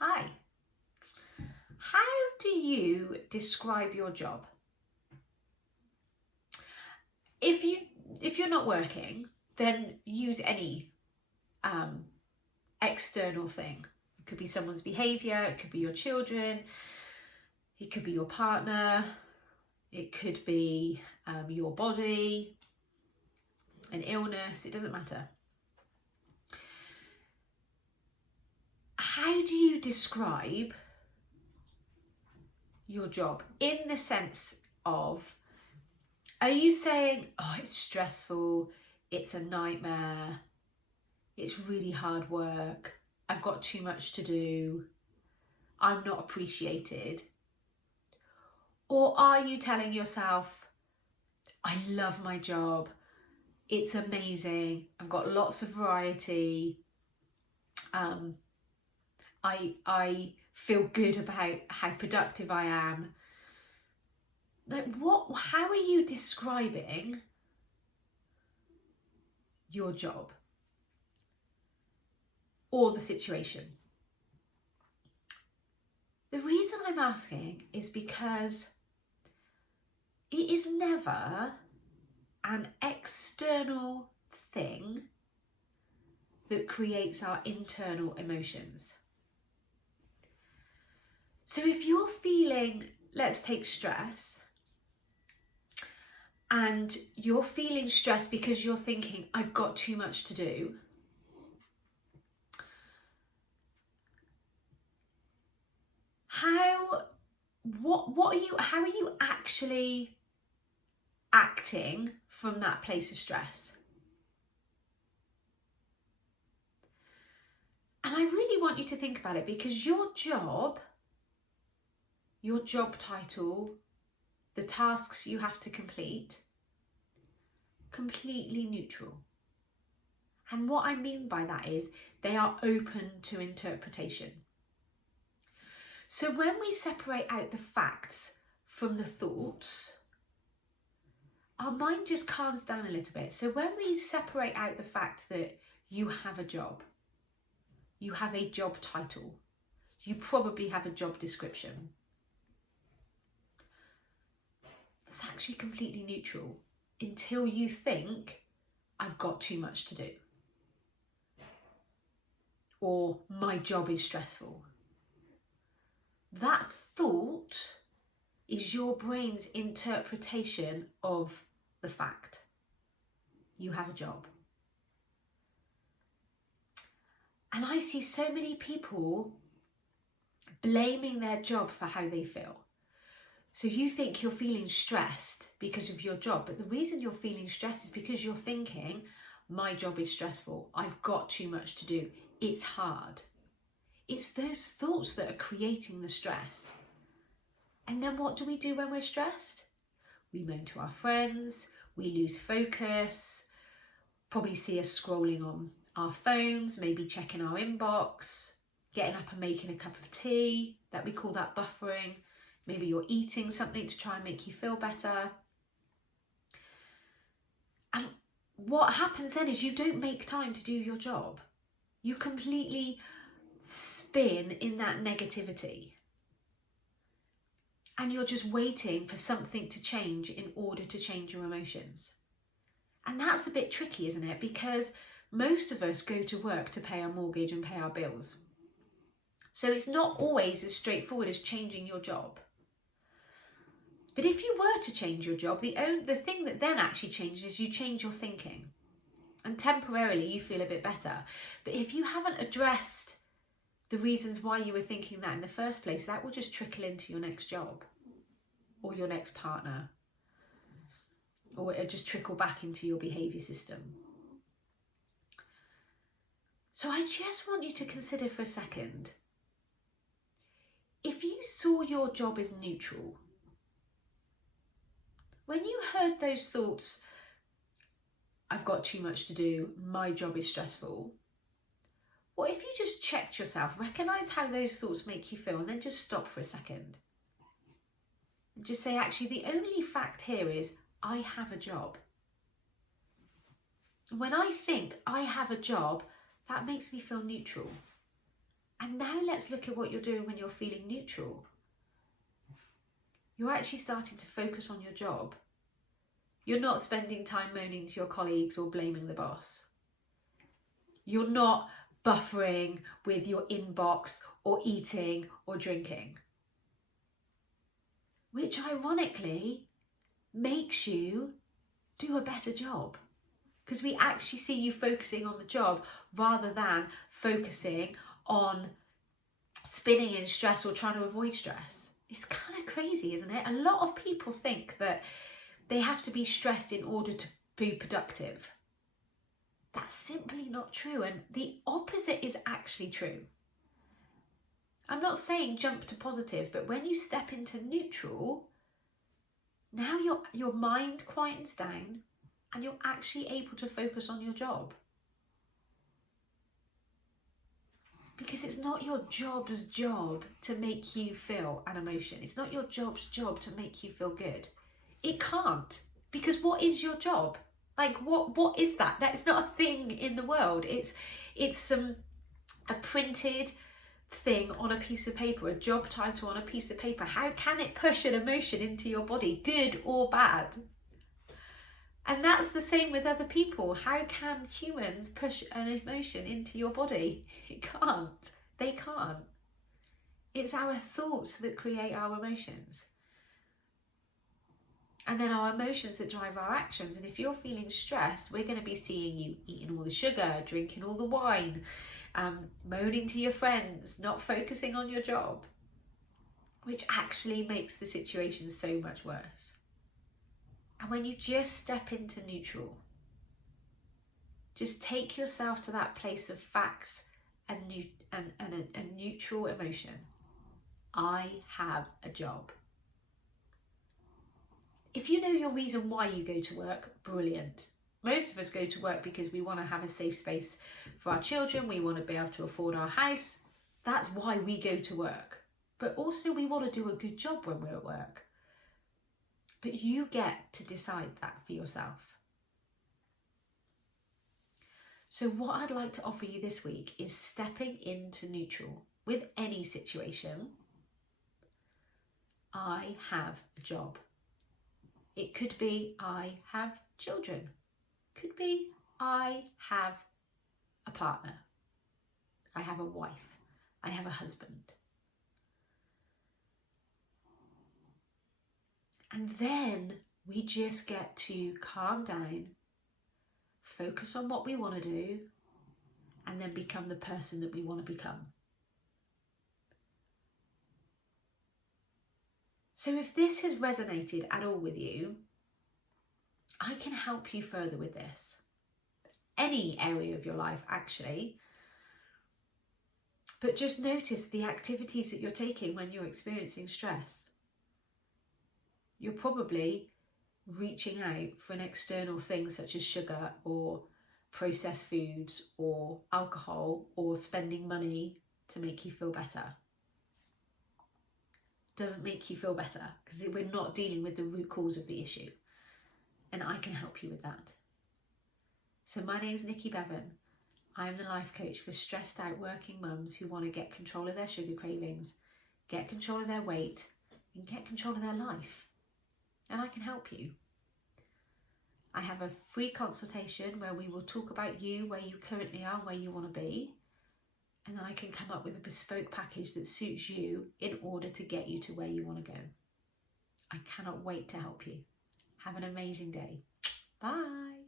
Hi. How do you describe your job? If you're not working, then use any external thing. It could be someone's behavior, it could be your children, it could be your partner, it could be your body, an illness, it doesn't matter. How do you describe your job in the sense of, are you saying, oh, it's stressful, it's a nightmare, it's really hard work, I've got too much to do, I'm not appreciated? Or are you telling yourself, I love my job, it's amazing, I've got lots of variety, I feel good about how productive I am? Like, how are you describing your job or the situation? The reason I'm asking is because it is never an external thing that creates our internal emotions. So if you're feeling, let's take stress, and you're feeling stressed because you're thinking, I've got too much to do, how are you actually acting from that place of stress? And I really want you to think about it, because your job title, the tasks you have to complete, completely neutral. And what I mean by that is they are open to interpretation. So when we separate out the facts from the thoughts, our mind just calms down a little bit. So when we separate out the fact that you have a job, you have a job title, you probably have a job description, it's actually completely neutral until you think, I've got too much to do, or my job is stressful. That thought is your brain's interpretation of the fact you have a job. And I see so many people blaming their job for how they feel. So you think you're feeling stressed because of your job, but the reason you're feeling stressed is because you're thinking, my job is stressful, I've got too much to do, it's hard. It's those thoughts that are creating the stress. And then what do we do when we're stressed? We moan to our friends, we lose focus, probably see us scrolling on our phones, maybe checking our inbox, getting up and making a cup of tea, that we call that buffering. Maybe you're eating something to try and make you feel better. And what happens then is you don't make time to do your job. You completely spin in that negativity. And you're just waiting for something to change in order to change your emotions. And that's a bit tricky, isn't it? Because most of us go to work to pay our mortgage and pay our bills. So it's not always as straightforward as changing your job. But if you were to change your job, the thing that then actually changes is you change your thinking. And temporarily you feel a bit better. But if you haven't addressed the reasons why you were thinking that in the first place, that will just trickle into your next job or your next partner, or it'll just trickle back into your behaviour system. So I just want you to consider for a second, if you saw your job as neutral, when you heard those thoughts, I've got too much to do, my job is stressful, what if you just checked yourself, recognise how those thoughts make you feel, and then just stop for a second and just say, actually, the only fact here is I have a job. When I think I have a job, that makes me feel neutral. And now let's look at what you're doing when you're feeling neutral. You're actually starting to focus on your job. You're not spending time moaning to your colleagues or blaming the boss. You're not buffering with your inbox or eating or drinking. Which ironically makes you do a better job, because we actually see you focusing on the job rather than focusing on spinning in stress or trying to avoid stress. It's kind of crazy, isn't it? A lot of people think that they have to be stressed in order to be productive. That's simply not true, and the opposite is actually true. I'm not saying jump to positive, but when you step into neutral, now your mind quietens down and you're actually able to focus on your job. Because it's not your job's job to make you feel an emotion. It's not your job's job to make you feel good. It can't, because what is your job? Like, what is that? That's not a thing in the world. It's a printed thing on a piece of paper, a job title on a piece of paper. How can it push an emotion into your body, good or bad? And that's the same with other people. How can humans push an emotion into your body? It can't. They can't. It's our thoughts that create our emotions. And then our emotions that drive our actions. And if you're feeling stressed, we're going to be seeing you eating all the sugar, drinking all the wine, moaning to your friends, not focusing on your job, which actually makes the situation so much worse. And when you just step into neutral, just take yourself to that place of facts and a neutral emotion. I have a job. If you know your reason why you go to work, brilliant. Most of us go to work because we want to have a safe space for our children. We want to be able to afford our house. That's why we go to work. But also we want to do a good job when we're at work. But you get to decide that for yourself. So what I'd like to offer you this week is stepping into neutral with any situation. I have a job. It could be I have children. Could be I have a partner. I have a wife. I have a husband. And then we just get to calm down, focus on what we want to do, and then become the person that we want to become. So if this has resonated at all with you, I can help you further with this. Any area of your life, actually. But just notice the activities that you're taking when you're experiencing stress. You're probably reaching out for an external thing such as sugar or processed foods or alcohol or spending money to make you feel better. Doesn't make you feel better because we're not dealing with the root cause of the issue. And I can help you with that. So my name is Nikki Bevan. I'm the life coach for stressed out working mums who want to get control of their sugar cravings, get control of their weight, and get control of their life. And I can help you. I have a free consultation where we will talk about you, where you currently are, where you want to be. And then I can come up with a bespoke package that suits you in order to get you to where you want to go. I cannot wait to help you. Have an amazing day. Bye.